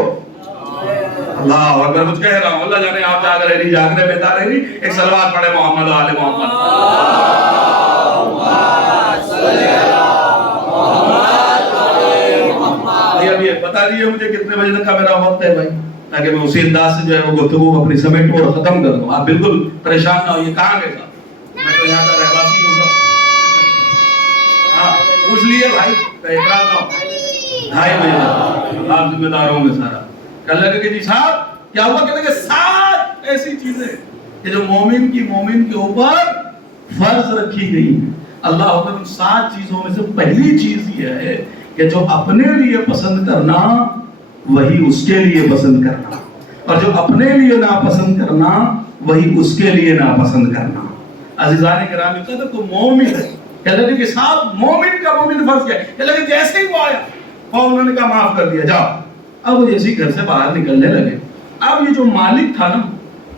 اللہ اکبر. کچھ کہہ رہا ہوں، اللہ جانے آپ جاگ رہے نہیں، جاگ رہے بیدار رہے نہیں. ایک صلوات پڑھے محمد آل محمد. اب یہ بتا دیئے مجھے کتنے بجے تک کا میرا وقت ہے بھائی، تاکہ میں اسی انداز سے جو ہے وہ گفتگو اپنی سمیٹ اور ختم کر دوں. آپ بالکل پریشان نہ ہو. یہ کہاں گئے صاحب؟ میں تو یہاں کا رہواسی ہوں صاحب. ہاں پوچھ لیے بھائی، اعتراض نہ ہو. 2:30 بجے آپ ذمہ دار ہوں گے سارا. اللہ کہ جی صاحب کیا ہوا؟ کہتے ہیں کہ 7 ایسی چیزیں کہ جو مومن کی مومن کے اوپر فرض رکھی گئی ہیں. اللہ اکبر. ان 7 چیزوں میں سے پہلی چیز یہ ہے کہ جو اپنے لیے پسند کرنا وہی اس کے لیے پسند کرنا، اور جو اپنے لیے ناپسند کرنا وہی اس کے لیے ناپسند کرنا. عزیزان کرام قدر تو مومن ہے. کہتے ہیں کہ صاحب مومن کا مومن فرض کیا ہے؟ کہتے ہیں کہ جیسے ہی وہ آیا اور انہوں نے کہا معاف کر دیا جاؤ. اب وہ جیسے گھر سے باہر نکلنے لگے، اب یہ جو مالک تھا نا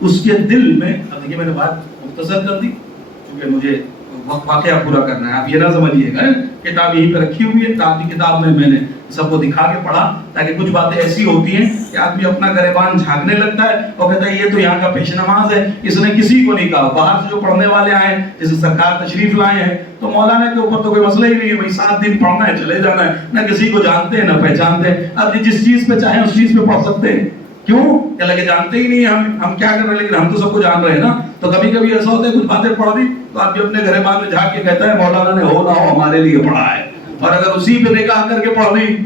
اس کے دل میں، اب دیکھیں میں نے بات مختصر کر دی کیونکہ مجھے واقعہ پورا کرنا ہے. آپ یہ نہ سمجھیے گا کتاب یہیں پہ رکھی ہوئی ہے، کتاب میں نے سب کو دکھا کے پڑھا تاکہ کچھ باتیں ایسی ہوتی ہیں کہ آدمی اپنا گریبان جھانکنے لگتا ہے اور کہتا ہے یہ تو یہاں کا پیش نماز ہے، اس نے کسی کو نہیں کہا. باہر سے جو پڑھنے والے آئے جیسے سرکار تشریف لائے ہیں تو مولانا کے اوپر تو کوئی مسئلہ ہی نہیں ہے، بھائی 7 دن پڑھنا ہے چلے جانا ہے، نہ کسی کو جانتے ہیں نہ پہچانتے ہیں. اب جس چیز پہ چاہیں اس چیز پہ پڑھ سکتے ہیں. کیوں کہ لگے جانتے ہی نہیں ہم کیا کر رہے ہیں، لیکن ہم تو سب کو جان رہے ہیں نا. تو کبھی کبھی ایسا ہوتا ہے کچھ باتیں پڑھ دی تو آپ بھی اپنے گریبان میں جھانک کے کہتا ہے مولانا نے ہو نہ ہو ہمارے لیے پڑھا ہے. اور اگر اسی پہ نکاح کر کے پڑھ دی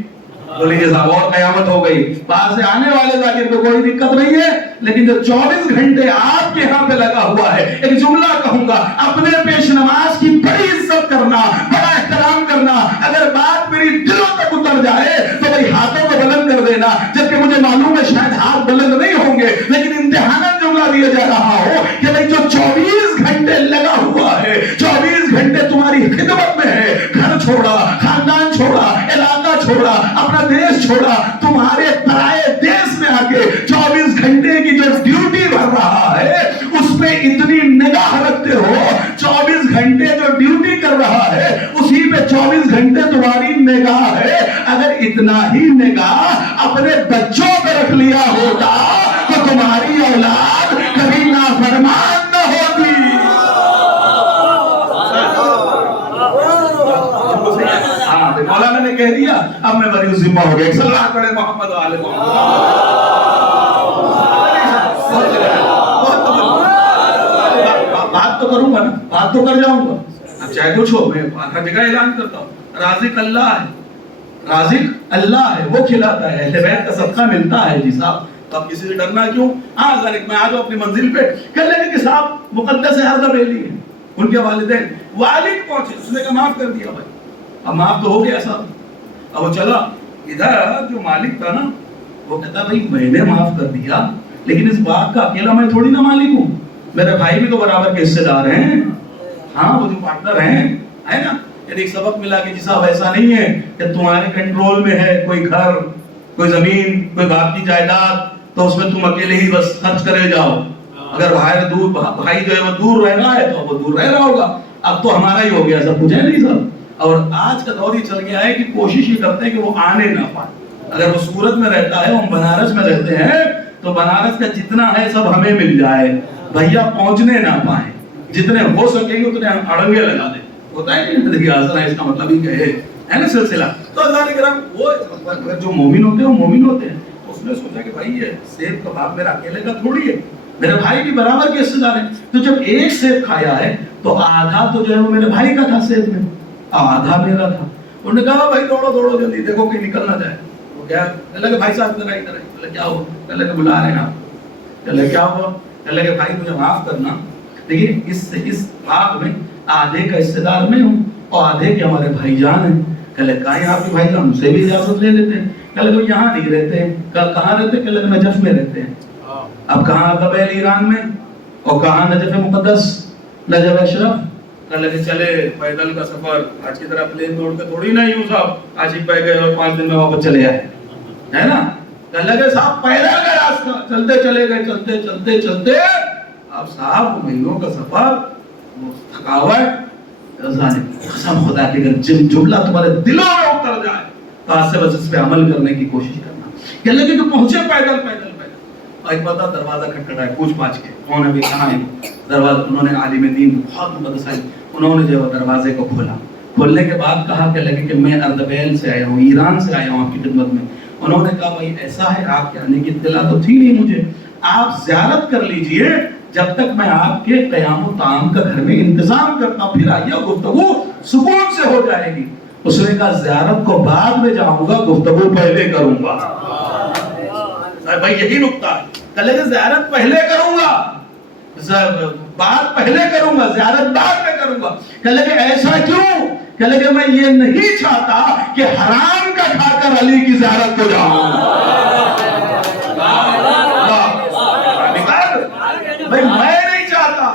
تو لیجیے صاحب اور قیامت ہو گئی. باہر سے آنے والے ذاکر کو کوئی دقت نہیں ہے، لیکن جو 24 گھنٹے آپ کے ہاں پہ لگا ہوا ہے، ایک جملہ کہوں گا، اپنے پیش نماز کی بڑی عزت کرنا، بڑا احترام کرنا. اگر بات میری دلوں تک اتر جائے تو بھائی ہاتھوں کو بلند کر دینا، جبکہ مجھے معلوم ہے شاید ہاتھ بلند نہیں ہوں گے، لیکن امتحاناً جملہ دیا جا رہا ہو کہ بھائی جو 24 گھنٹے لگا ہوا ہے، 24 گھنٹے تمہاری خدمت میں ہے، گھر چھوڑا، خاندان چھوڑا، علاقہ چھوڑا، اپنا دیش چھوڑا، تمہارے پرائے دیش میں آ کے 24 گھنٹے کی جو ڈیوٹی بھر رہا ہے اس پہ اتنی نگاہ رکھتے ہو. 24 گھنٹے جو ڈیوٹی کر رہا ہے اسی پہ 24 گھنٹے تمہاری نگاہ ہے. اگر اتنا ہی نگاہ اپنے بچوں پہ رکھ لیا ہوتا تو تمہاری اولاد کبھی نافرمان نہ ہوتی. ہاں مولانا نے کہہ دیا اب میں بری ذمہ ہو گیا. صلی اللہ علیہ محمد علیہ بات تو کروں گا نا, بات تو کر جاؤں گا. اب چاہے کچھ ہو, میں ہر جگہ اعلان کرتا ہوں رازق اللہ ہے, رازق اللہ ہے, وہ کھلاتا ہے. اہل بیت کا صدقہ ملتا ہے جی صاحب, تو اب کسی سے ڈرنا کیوں؟ ہاں ذالک میں آ جاؤ اپنی منزل پہ. کہنے لگے کہ صاحب مقدس اردبیلی ہے, ان کے والدین والد پہنچے, اس نے کہا معاف کر دیا بھائی. اب معاف تو ہو گیا صاحب. اب وہ چلا ادھر, جو مالک تھا نا وہ کہتا بھائی میں نے معاف کر دیا لیکن اس بات کا اکیلا میں تھوڑی نہ مالک ہوں, میرے بھائی بھی تو برابر کے حصے دار ہیں. ہاں وہ جو پارٹنر ہیں ہے نا. یعنی ایک سبق ملا کہ جی صاحب ایسا نہیں ہے کہ تمہارے کنٹرول میں ہے کوئی گھر, کوئی زمین, کوئی باپ کی جائیداد, تو اس میں تم اکیلے ہی بس خرچ کرے جاؤ. اگر بھائی جو ہے وہ دور رہ رہا ہے تو وہ دور رہ رہا ہوگا. اب تو ہمارا ہی ہو گیا سب کچھ, ہے نہیں صاحب. اور آج کا دور ہی چل گیا ہے کہ کوشش ہی کرتے ہیں کہ وہ آنے نہ پائے. اگر وہ سورت میں رہتا ہے, ہم بنارس میں رہتے ہیں, تو بنارس کا جتنا ہے سب ہمیں مل جائے, بھیا پہنچنے نہ پائیں. جتنے ہو سکیں گے اتنے اڑنگے لگا دیں. ہوتا ہے نہیں, دیکھیے آسان ہے, اس کا مطلب ہی کہ ہے نا سلسلہ. تو اللہ کرام وہ جو مومن ہوتے ہیں وہ مومن ہوتے ہیں. اس نے سوچا کہ بھائی یہ سیب کا باپ میرا اکیلے کا تھوڑی ہے, میرے بھائی بھی برابر کے حصے دار ہیں. تو جب ایک سیب کھایا ہے تو آدھا تو جو ہے وہ میرے بھائی کا تھا سیب میں, آدھا میرا تھا. انہوں نے کہا بھائی دوڑو جلدی, دیکھو کہ نکل نہ جائے. وہ کیا کہنے لگے بھائی صاحب ادھر آئیے. کیا ہوا؟ کہنے لگے بلا رہے ہیں آپ. کہنے لگے کیا ہوا؟ کہنے لگے بھائی مجھے معاف کرنا, لیکن اس باغ میں آدھے کا حصے دار میں ہوں اور آدھے کے ہمارے بھائی جان ہیں. کہنے لگے کہاں ہیں آپ کے بھائی جان؟ ان سے بھی اجازت لے لیتے ہیں. کہنے لگے یہاں نہیں رہتے ہیں. کہاں رہتے ہیں؟ کہنے لگے نجف میں رہتے ہیں. اب کہاں اردبیل ایران میں, اور کہاں نجف مقدس, نجف اشرف. کہنے لگے چلے پیدل کا سفر, آج کی طرح پلین دوڑ کے تھوڑی نہیں ہوں صاحب, آج ہی پہ گئے اور 5 دن میں واپس چلے آئے, ہے نا. کہنے لگے صاحب پیدل کا راستہ, چلتے چلے گئے, چلتے اب صاحب مہینوں کا سفر, تھکاوٹ, قسم خدا کی اگر جملہ تمہارے دلوں میں اتر جائے تو آج سے بس اس پہ عمل کرنے کی کوشش کرنا. کہنے لگے کہ پہنچے پیدل. ایک بتا دروازہ کھٹکھٹایا, پوچھ پاچھ کے کون ہے بھی کہاں ہے دروازہ. انہوں نے عالم دین بہت مقدس عالم, انہوں نے جو دروازے کو کھولا. کھولنے کے بعد کہا کہ لگے کہ میں اردبیل سے آیا ہوں, ایران سے آیا ہوں آپ کی خدمت میں. انہوں نے کہا بھائی ایسا ہے, آپ کے آنے کی اطلاع تو تھی نہیں مجھے, آپ زیارت کر لیجئے جب تک میں آپ کے قیام و طعام کا گھر میں انتظام کرتا ہوں, پھر آئیے گفتگو سکون سے ہو جائے گی. اس نے کہا زیارت کو بعد میں جاؤں گا, گفتگو پہلے کروں گا. بھائی یہی نکتہ ہے. کہنے لگے زیارت پہلے کروں گا, بات پہلے کروں گا, زیارت بعد میں کروں گا. کہنے لگے ایسا کیوں؟ کہنے لگے میں یہ نہیں چاہتا کہ حرام کا کھا کر علی کی زیارت کو جاؤں. بھائی میں نہیں چاہتا.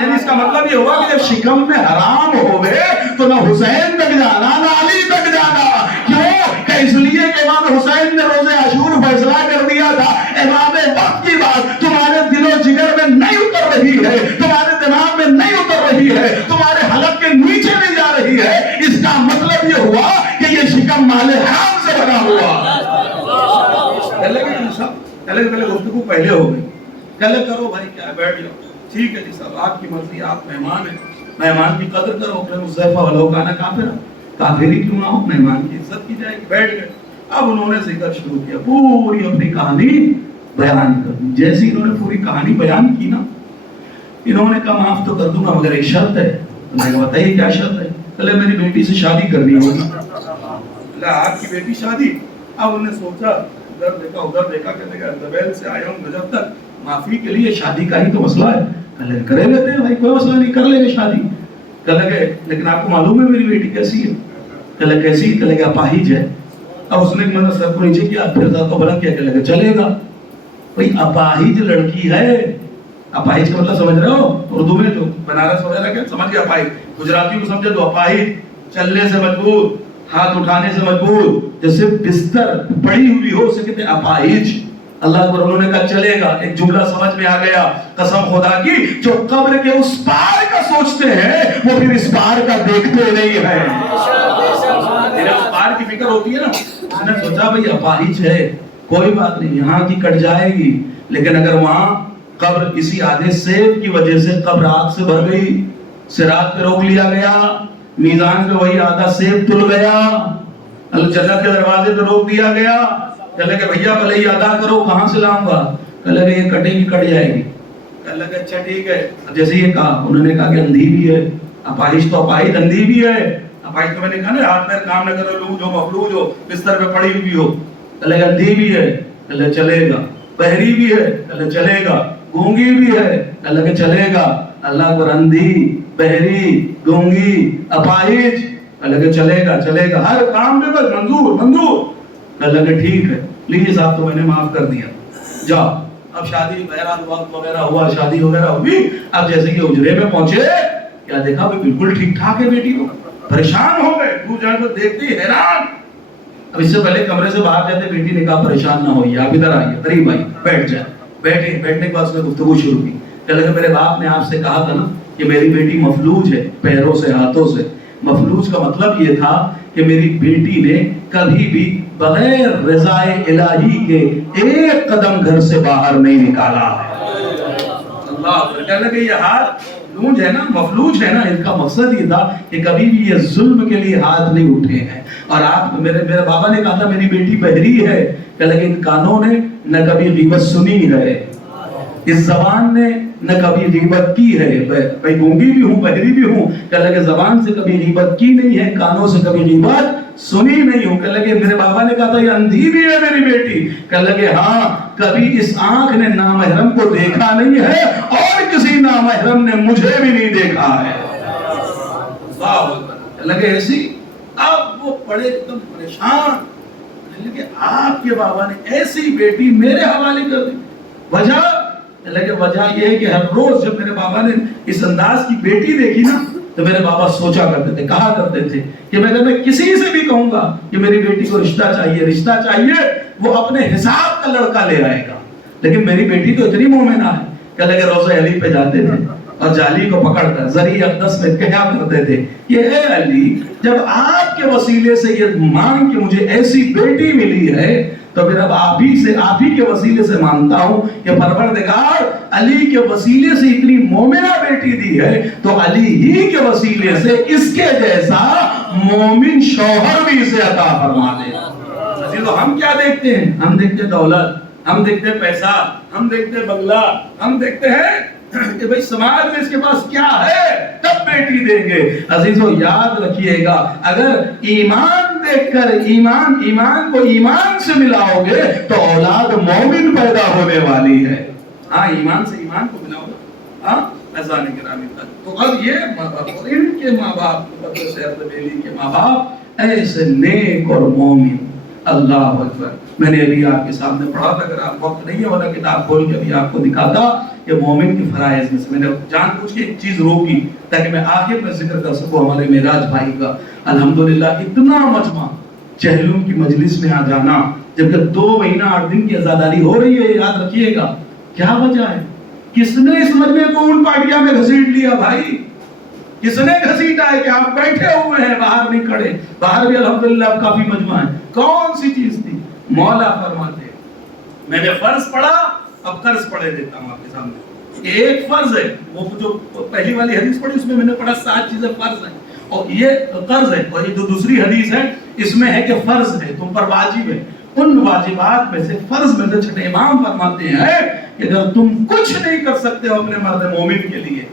یعنی اس کا مطلب یہ ہوا کہ جب شکم میں حرام ہوئے تو نہ حسین تک جانا نہ علی تک جانا. کیوں؟ کہ اس لیے کہ امام حسین نے روزے عاشور فیصلہ کر دیا تھا امام وقت کی بات تمہارے دل و جگر میں نہیں اتر رہی ہے, تمہارے دماغ میں نہیں اتر رہی ہے, تمہارے حلق کے نیچے نہیں جا رہی ہے. اس کا مطلب یہ ہوا کہ یہ شکم مال حرام سے بنا ہوا. پہلے گفتگو پہلے ہو گئی. کہلے کرو بھائی کیا بیٹھ جاؤ, ٹھیک ہے جی صاحب آپ کی مرضی, آپ مہمان ہیں, مہمان کی قدر کرو. پھر مصطفیٰ ولو کانا کافر ہی کیوں نہ ہو, مہمان کی عزت کی جائے گی. بیٹھ گئے. اب انہوں نے ذکر شروع کیا, پوری اپنی کہانی بیان کر دی. جیسی انہوں نے پوری کہانی بیان کی نا, انہوں نے کہا معاف تو کر دوں گا مگر ایک شرط ہے. میں نے بتائیے کیا شرط ہے؟ پہلے میری بیٹی سے شادی کرنی ہوگی. آپ کی بیٹی شادی. اب انہوں نے سوچا, ادھر دیکھا ادھر دیکھا, کہنے لگا اردبیل سے آیا ہوں نجف تک, معافی کے لیے شادی کا ہی تو مسئلہ ہے. کہنے لگے کرے لیتے ہیں بھائی, کوئی مسئلہ نہیں, کر لیں گے شادی. کہنے لگے لیکن آپ کو معلوم ہے میری بیٹی کیسی ہے؟ کہنے لگے کیسی؟ کہنے لگے اپاہج ہے. اب اس نے مطلب سر کو نیچے کیا, پھر ذات کو بلند کیا, کہنے لگے چلے گا. بھائی اپاہج لڑکی ہے, اپاہج کا مطلب سمجھ رہے ہو اردو میں جو بنارس وغیرہ کے سمجھ گیا اپاہج, گجراتی کو سمجھے تو اپاہج, چلنے سے مجبور, ہاتھ اٹھانے سے مجبور, جیسے بستر پڑی ہوئی ہو اسے کہتے ہیں اپاہج. اللہ اکبر. انہوں نے کہا چلے گا. ایک جملہ سمجھ میں آ گیا, قسم خدا کی جو قبر کے اس پار کا سوچتے ہیں وہ پھر اس پار کا دیکھتے نہیں ہیں. باہر کی فکر ہوتی ہے نا, اس نے سوچا بھئی اپاہج ہے, کوئی بات نہیں, یہاں کی کٹ جائے گی, لیکن اگر وہاں قبر اسی آدھے سیب کی وجہ سے قبر آگ سے بھر گئی, صراط پہ روک لیا گیا, میزان پہ وہی آدھا سیب تل گیا, جنت کے دروازے پہ روک دیا گیا, کہنے لگے بھیا بھلے ہی ادا کرو, کہاں سے لاؤں گا, کہنے لگے یہ کٹے گی, کٹ جائے گی, کہنے لگے اچھا ٹھیک ہے. جیسے یہ کہا, انہوں نے کہا کہ اندھی بھی ہے, اپاہج تو اپاہج, اندھی بھی ہے, اپاہج تو میں نے کہا نا ہاتھ پیر کام نہ کرو, لوج ہو, مفلوج ہو, بستر پہ پڑی ہوئی ہو, کہنے لگے اندھی بھی ہے, کہنے لگے چلے گا, بہری بھی ہے, کہنے لگے چلے گا, گونگی بھی ہے, کہنے لگے چلے گا. اللہ کو اندھی, بہری, گونگی, اپاہج, کہنے لگے چلے گا, چلے گا, ہر کام میں بس منظور منظور. کہنے لگے ٹھیک ہے, لیجیے صاحب تو میں نے معاف کر دیا, جاؤ. اب شادی بہرحال وقت وغیرہ ہوا, شادی وغیرہ ہوئی. اب جیسے کہ اجرے میں پہنچے, کیا دیکھا بھئی بالکل ٹھیک ٹھاک ہے بیٹی کو, پریشان ہو گئے, دور جان کو دیکھتے ہی حیران. اب اس سے پہلے کمرے سے باہر جاتے, بیٹی نے کہا پریشان نہ ہوئیے, آپ ادھر آئیے, قریب آئیے, بیٹھ جائے. بیٹھے, بیٹھنے کے بعد اس نے گفتگو شروع کی. کہنے لگے میرے باپ نے آپ سے کہا تھا نا کہ میری بیٹی مفلوج ہے, پیروں سے, ہاتھوں سے. مفلوج کا مطلب یہ تھا کہ میری بیٹی نے کبھی بھی بغیر رضائے الہی کے ایک قدم گھر سے باہر نہیں نکالا. اللہ, کہنے لگے یہ ہاتھ لونج ہے نا, مفلوج ہے نا, ان کا مقصد یہ تھا کہ کبھی بھی یہ ظلم کے لیے ہاتھ نہیں اٹھے ہیں. اور آپ, میرے بابا نے کہا تھا میری بیٹی بہری ہے, کہنے لگے ان کانوں نے نہ کبھی غیبت سنی ہے, اس زبان نے نہ کبھی غیبت کی ہے, بھائی گونگی بھی ہوں, بہری بھی ہوں, کہنے لگے زبان سے کبھی غیبت کی نہیں ہے, کانوں سے کبھی غیبت سنی نہیں ہوں. کہنے لگے میرے بابا نے کہا تھا یہ اندھی بھی ہے میری بیٹی, کہنے لگے ہاں, کبھی اس آنکھ نے نامحرم کو دیکھا نہیں ہے, اور کسی نامحرم نے مجھے بھی نہیں دیکھا ہے. کہنے لگے ایسی. اب وہ پڑے ایک دم پریشان, کہنے لگے آپ کے بابا نے ایسی بیٹی میرے حوالے کر دی, وجہ, لیکن وجہ یہ ہے کہ ہر روز جب میرے بابا نے اس انداز کی بیٹی دیکھی نا, تو میرے بابا سوچا کرتے تھے, کہا کرتے تھے کہ اگر میں کسی سے بھی کہوں گا کہ میری بیٹی کو رشتہ چاہیے, وہ اپنے حساب کا لڑکا لے آئے گا, لیکن میری بیٹی تو اتنی مومنہ ہے. کہ لگے روزہ علی پہ جاتے تھے اور جالی کو پکڑ کر زری اقدس میں کیا کرتے تھے کہ اے علی, جب آپ کے وسیلے سے یہ مانگ کہ مجھے ایسی بیٹی ملی ہے, تو پھر اب آپ ہی کے وسیلے سے مانتا ہوں کہ پروردگار علی کے وسیلے سے اتنی مومنہ بیٹی دی ہے, تو علی ہی کے وسیلے سے اس کے جیسا مومن شوہر بھی اسے عطا فرما دے. عزیزو, ہم کیا دیکھتے ہیں؟ ہم دیکھتے دولت, ہم دیکھتے پیسہ, ہم دیکھتے بنگلہ, ہم دیکھتے ہیں کہ بھئی سماج میں اس کے پاس کیا ہے, تب بیٹی دیں گے. عزیزو یاد رکھیے گا, اگر ایمان دیکھ کر ایمان کو ایمان سے ملاؤ گے تو اولاد مومن پیدا ہونے والی ہے. ہاں, ایمان سے ایمان کو ملاؤ گے. ہاں, اذان گرامی تک. تو اب یہ ان کے ماں باپ, ڈیلی کے ماں باپ ایسے نیک اور مومن. اللہ اکبر. میں نے ابھی آپ کے سامنے پڑھا تھا, اگر آپ وقت نہیں ہے ورنہ کتاب کھول کے ابھی آپ کو دکھاتا کہ مومن کے فرائض میں سے میں نے جان بوجھ کے ایک چیز روکی تاکہ میں آخر میں ذکر کر سکوں ہمارے معراج بھائی کا. الحمدللہ اتنا مجمع چہلم کی مجلس میں آ جانا, جبکہ 2 مہینہ 8 دن کی عزاداری ہو رہی ہے, یاد رکھیے گا. کیا وجہ ہے؟ کس نے اس مجمع کو ان پارٹیاں میں گھسیٹ لیا بھائی؟ کس نے گھسیٹا ہے کہ آپ بیٹھے ہوئے ہیں, باہر نہیں کھڑے؟ باہر بھی الحمدللہ اب کافی مجمع ہے. کون سی چیز تھی؟ مولا فرماتے میں نے فرض پڑھا, اب قرض پڑھے دیتا ہوں آپ کے سامنے. ایک فرض ہے, وہ جو پہلی والی حدیث پڑھی اس میں نے پڑھا 7 چیزیں فرض ہیں, اور یہ قرض ہے. اور یہ جو دوسری حدیث ہے اس میں ہے کہ فرض ہے, تم پر واجب ہے. ان واجبات میں سے فرض میں سے چھٹے امام فرماتے ہیں کہ اگر تم کچھ نہیں کر سکتے ہو اپنے مرد مومن کے لیے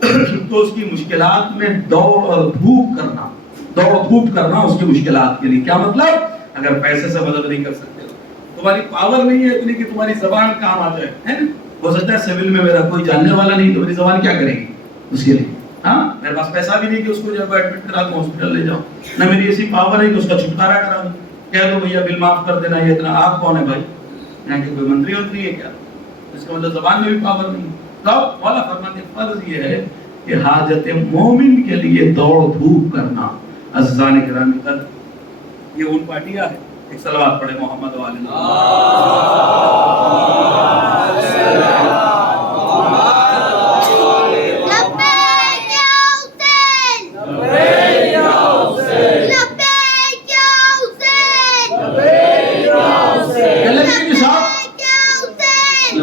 تو اس کی مشکلات میں دوڑ دھوپ کرنا اس کی مشکلات کے لیے. کیا مطلب؟ اگر پیسے سے مدد نہیں کر سکتے, تمہاری پاور نہیں ہے اتنی کہ تمہاری زبان کام آ جائے, ہے نا, ہو سکتا ہے سیول میں میرا کوئی جاننے والا نہیں تو میری زبان کیا کرے گی اس کے لیے. ہاں, میرے پاس پیسہ بھی نہیں کہ اس کو جب ایڈمٹ کرا دوں ہاسپٹل لے جاؤں, نہ میری ایسی پاور ہے کہ اس کا چھٹکارا کرا دوں, کہہ دو بھیا بل معاف کر دینا. یہ اتنا آپ کون ہے بھائی؟ یہاں کے کوئی منتری ہے کیا؟ اس کا مطلب زبان میں بھی پاور نہیں. تو مولا فرماتے فرض یہ ہے کہ حاجت مومن کے لیے دوڑ دھوپ کرنا. عزیزان گرامی قدر, یہ ان پارٹیاں ہے. ایک صلوات پڑھے محمد والے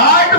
8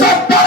70